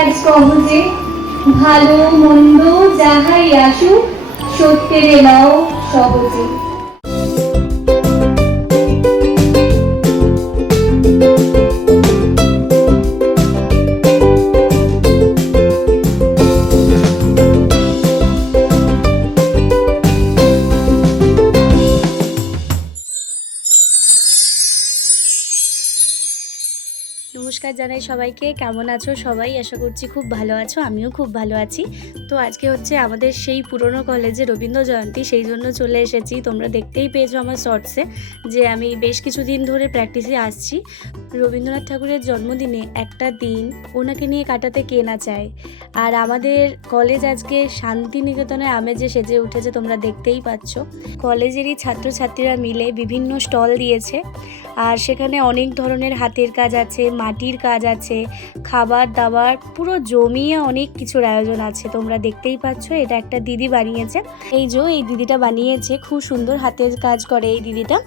আজ কহ যে ভালো মন্দ যাহাই আসুক সত্যের এলাও সহজে। জানাই সবাইকে। কেমন আছো সবাই? আশা করছি খুব ভালো আছো, আমিও খুব ভালো আছি। তো আজকে হচ্ছে আমাদের সেই পুরনো কলেজে রবীন্দ্র জয়ন্তী, সেই জন্য চলে এসেছি। তোমরা দেখতেই পেয়েছ আমার শর্টসে যে আমি বেশ কিছুদিন ধরে প্র্যাকটিসে আসছি। রবীন্দ্রনাথ ঠাকুরের জন্মদিনে একটা দিন ওনাকে নিয়ে কাটাতে কে না চায়। আর আমাদের কলেজ আজকে শান্তিনিকেতনের আমেজে সেজে উঠেছে, তোমরা দেখতেই পাচ্ছ। কলেজেরই ছাত্রছাত্রীরা মিলে বিভিন্ন স্টল দিয়েছে। আর সেখানে অনেক ধরনের হাতের কাজ আছে, মাটির কাজ আছে, খাবার দাবার, পুরো জমিয়ে অনেক কিছুর আয়োজন আছে। তোমরা দেখতেই পাচ্ছ, এটা একটা দিদি বানিয়েছে। এই যে, এই দিদিটা বানিয়েছে, খুব সুন্দর হাতের কাজ করে এই দিদিটা।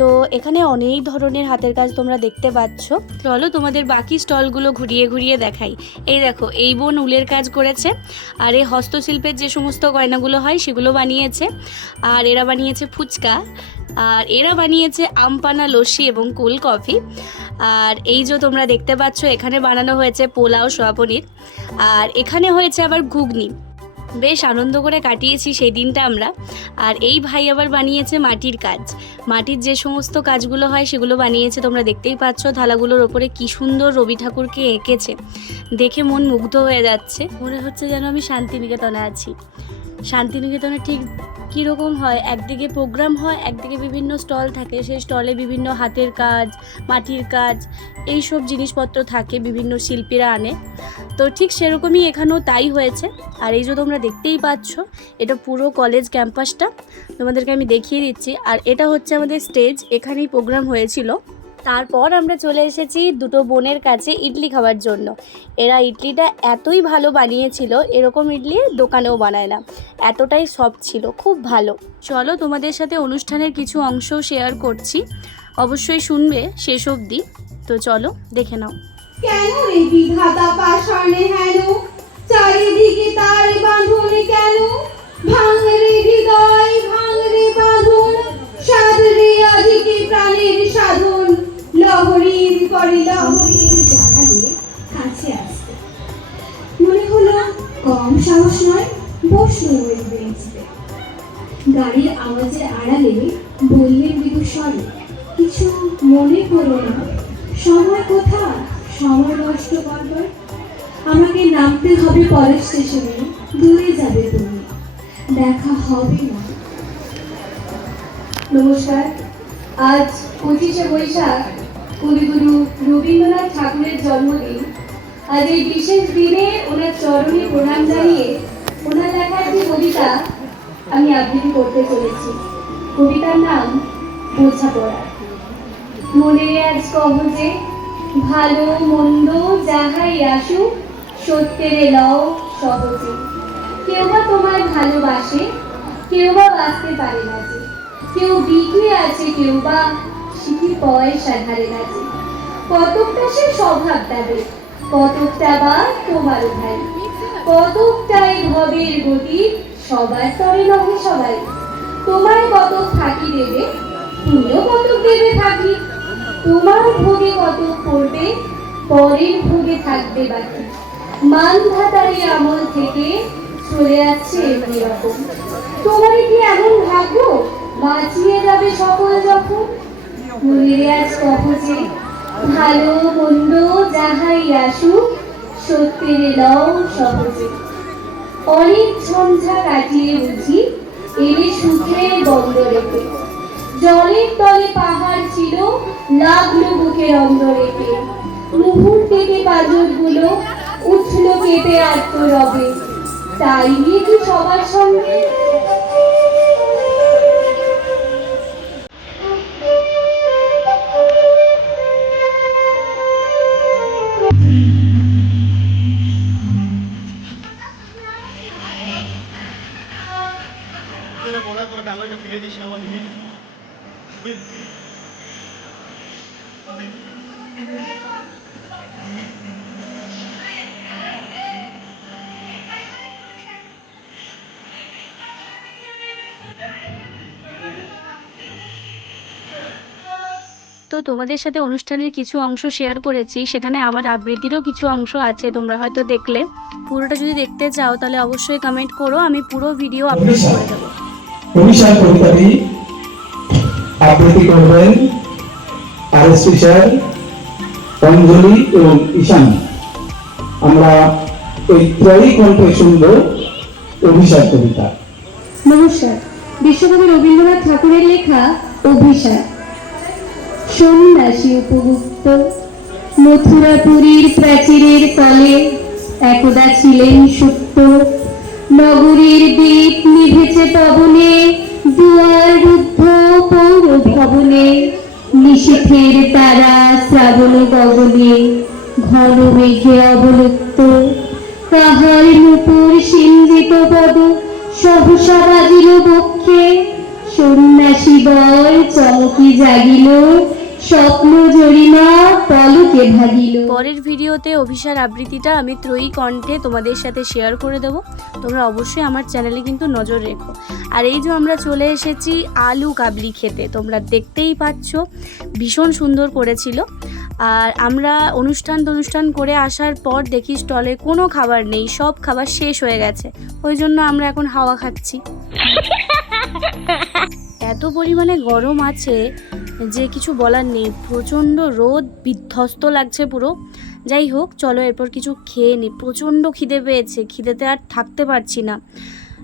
তো এখানে অনেক ধরনের হাতের কাজ তোমরা দেখতে পাচ্ছ। চলো তোমাদের বাকি স্টলগুলো ঘুরিয়ে ঘুরিয়ে দেখাই। এই দেখো, এই বোন উলের কাজ করেছে, আর এই হস্তশিল্পের যে সমস্ত গয়নাগুলো হয়, সেগুলো বানিয়েছে। আর এরা বানিয়েছে ফুচকা। আর এরা বানিয়েছে আমপানা লস্যি এবং কুল কফি। আর এই যে তোমরা দেখতে পাচ্ছ, এখানে বানানো হয়েছে পোলাও, সোয়া পনির। আর এখানে হয়েছে আবার ঘুগনি। বেশ আনন্দ করে কাটিয়েছি সেই দিনটা আমরা। আর এই ভাই আবার বানিয়েছে মাটির কাজ। মাটির যে সমস্ত কাজগুলো হয়, সেগুলো বানিয়েছে। তোমরা দেখতেই পাচ্ছ থালাগুলোর ওপরে কি সুন্দর রবি ঠাকুরকে এঁকেছে। দেখে মন মুগ্ধ হয়ে যাচ্ছে। মনে হচ্ছে যেন আমি শান্তিনিকেতনে আছি। শান্তিনিকেতনে ঠিক কীরকম হয়? একদিকে প্রোগ্রাম হয়, একদিকে বিভিন্ন স্টল থাকে। সেই স্টলে বিভিন্ন হাতের কাজ, মাটির কাজ এই সব জিনিসপত্র থাকে, বিভিন্ন শিল্পীরা আনে। তো ঠিক সেরকমই এখানেও তাই হয়েছে। আর এই যে তোমরা দেখতেই পাচ্ছ, এটা পুরো কলেজ ক্যাম্পাসটা। তোমাদেরকে আমি দেখিয়ে দিচ্ছি। আর এটা হচ্ছে আমাদের স্টেজ। এখানেই প্রোগ্রাম হয়েছিল। তারপর আমরা চলে এসেছি দুটো বোনের কাছে ইডলি খাওয়ার জন্য। এরা ইডলিটা এতই ভালো বানিয়েছিল, এরকম ইডলি দোকানেও বানায় না। এতটাই সফট ছিল, খুব ভালো। চলো তোমাদের সাথে অনুষ্ঠানের কিছু অংশ শেয়ার করছি। অবশ্যই শুনবে শেষ অবধি। তো চলো, দেখে নাও। কেন হেন? চারিদিকে তার কেন? ভাঙরে ভাঙরে সাধরে আদিকে প্রাণের লহরীর পরে লহরীর জানালে কাছে আসতে মনে হলো কম সাহস নয়, বসল ওই বেঞ্চে। গাড়ির আওয়াজের আড়ালে বললেন মৃদু কিছু মনে করো না, সময় কোথা সময় নষ্ট করবার আমাকে নামতে হবে পরের স্টেশনে, দূরে যাবে তুমি, দেখা হবে না। নমস্কার, আজ পঁচিশে বৈশাখ কবিগুরু রবীন্দ্রনাথ ঠাকুরের জন্মদিন। আজ এই বিশেষ দিনে ওনার চরণে প্রণাম জানিয়ে ওনার লেখা একটি কবিতা আমি আবৃত্তি করতে চলেছি। কবিতার নাম বোঝাপড়া মনে আজ কহ যে ভালো মন্দ যাহাই আসুক, সত্যের লও সহজে। কেউ বা তোমায় ভালোবাসে, কেউ বা বাঁচতে পারে না যে। কেউ বিঘে আছে, কেউ বা শিখি পয়সা ধারে আছে কতকটা সে স্বভাব দেবে কতকটা বা তোমার ভাই। কতকটাই ভবের গতি, সবার তরে নহে সবাই। তোমার কতক থাকি দেবে, তুমিও কতক দেবে থাকি। তোমার ভোগে কতক পড়বে, পরের ভোগে থাকবে বাকি। মান ভাতারি আমল থেকে চলে যাচ্ছে এমনি রকম। তোমার কি এমন ভাগ্য? বাঁচিয়ে যাবে সকল যখন। মনে আজ কহছে ভালো মন্দ যাহাই আসুক সত্যের লও সহজে। অনেক ঝঞ্ঝা কাটিয়ে বুঝি, এলে সুখের বন্দরেতে জলের তলে পাহাড় ছিল, লাগল বুকের অন্দরেতে মুহূর্তেতে পাজরগুলো উঠল কেঁপে আত্মরবে। তাই নিয়ে কি সবার সঙ্গে তো তোমাদের সাথে অনুষ্ঠানের কিছু অংশ শেয়ার করেছি সেখানে আমার আবৃত্তিরও কিছু অংশ আছে তোমরা হয়তো দেখলে পুরোটা যদি দেখতে চাও তাহলে অবশ্যই কমেন্ট করো আমি পুরো ভিডিও আপলোড করে দেবো আবৃত্তি করবেন আর এস স্যার অঞ্জলি এবং ঈশান। আমরা এই ত্রয়ী কণ্ঠে শুনব অভিশাপ কবিতা। নমস্কার। বিশ্বকবি রবীন্দ্রনাথ ঠাকুরের লেখা অভিশাপ সন্ন্যাসী উপগুপ্ত মথুরাপুরীর প্রাচীরের তলে একদা ছিলেন সত্য নগরীর দ্বীপ নিভেছে পবনে, দুয়ার রুদ্ধ পৌর ভবনে। নিশীথের তারা শ্রাবণে গগনে ঘন মেঘে অবলুপ্ত। তাহার নূপুর সিন্দিত পদ সহসা বাজিল বক্ষে। সন্ন্যাসী বল চমকি জাগিল স্বপ্ন জরিনা পলকে ভাগিল। পরের ভিডিওতে অভিসার আবৃত্তিটা আমি ত্রয়ী কণ্ঠে তোমাদের সাথে শেয়ার করে দেবো। তোমরা অবশ্যই আমার চ্যানেলে কিন্তু নজর রেখো। আর এই যে আমরা চলে এসেছি আলু কাবলি খেতে, তোমরা দেখতেই পাচ্ছ ভীষণ সুন্দর করেছিল। আর আমরা অনুষ্ঠান অনুষ্ঠান করে আসার পর দেখি স্টলে কোনো খাবার নেই, সব খাবার শেষ হয়ে গেছে। ওই জন্য আমরা এখন হাওয়া খাচ্ছি। এত পরিমাণে গরম আছে যে কিছু বলার নেই। প্রচণ্ড রোদ, বিধ্বস্ত লাগছে পুরো। যাই হোক, চলো এরপর কিছু খেয়ে নিই প্রচণ্ড খিদে পেয়েছে, খিদেতে আর থাকতে পারছি না।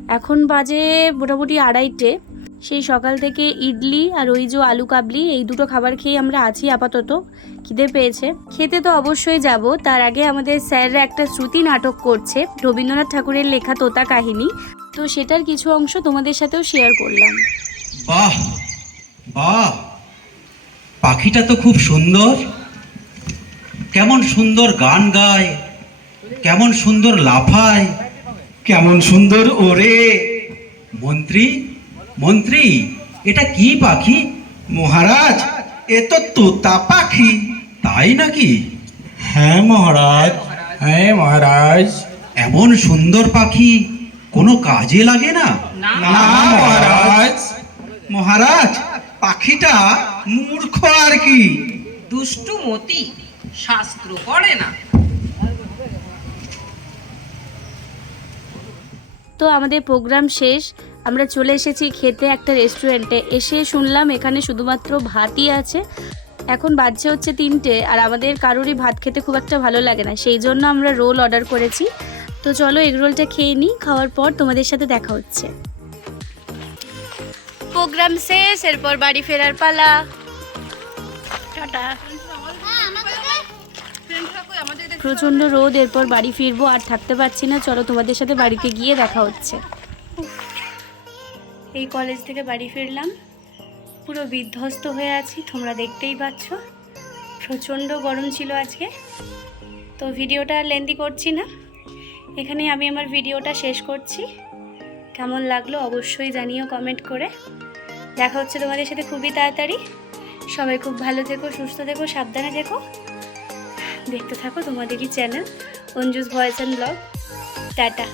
এখন বাজে মোটামুটি আড়াইটে। সেই সকাল থেকে ইডলি আর ওই যে আলু কাবলি, এই দুটো খাবার খেয়ে আমরা আছি আপাতত। খিদে পেয়েছে। খেতে তো অবশ্যই যাব। তার আগে আমাদের স্যাররা একটা শ্রুতি নাটক করছে, রবীন্দ্রনাথ ঠাকুরের লেখা তোতা কাহিনী। তো সেটার কিছু অংশ তোমাদের সাথেও শেয়ার করলাম। বাহ! বাহ! পাখিটা তো খুব সুন্দর। কেমন সুন্দর গান গায় কেমন সুন্দর লাফায় কেমন সুন্দর ওরে। মন্ত্রী মন্ত্রী এটা কি পাখি? মহারাজ এ তো তোতা পাখি তাই নাকি? হ্যাঁ মহারাজ হ্যাঁ মহারাজ। এমন সুন্দর পাখি কোনো কাজে লাগে না? না মহারাজ। মহারাজ পাখিটা মূর্খ আর কি? দুষ্টু মতি শাস্ত্র করে না। তো আমাদের প্রোগ্রাম শেষ। আমরা চলে এসেছি খেতে একটা রেস্টুরেন্টে। এসে শুনলাম এখানে শুধুমাত্র ভাতই আছে। এখন বাজছে হচ্ছে তিনটে আর আমাদের কারোরই ভাত খেতে খুব একটা ভালো লাগে না। সেই জন্য আমরা রোল অর্ডার করেছি। তো চলো এগ রোলটা খেয়ে নিই খাওয়ার পর তোমাদের সাথে দেখা হচ্ছে। প্রোগ্রাম শেষ, এরপর বাড়ি ফেরার পালা। টাটা। প্রচণ্ড রোদ, এরপর বাড়ি ফিরবো, আর থাকতে পারছি না। চলো তোমাদের সাথে বাড়িতে গিয়ে দেখা হচ্ছে। এই কলেজ থেকে বাড়ি ফিরলাম। পুরো বিধ্বস্ত হয়ে আছি, তোমরা দেখতেই পাচ্ছ। প্রচণ্ড গরম ছিল আজকে। তো ভিডিওটা লেন্দি করছি না। এখানে আমি আমার ভিডিওটা শেষ করছি। কেমন লাগল অবশ্যই জানিও কমেন্ট করে। দেখা হচ্ছে তোমাদের সাথে খুবই তাড়াতাড়ি। সবাই খুব ভালো থেকো, সুস্থ থেকো, সাবধানে থেকো। দেখতে থাকো তোমাদেরই channel Anju's voice and blog tata.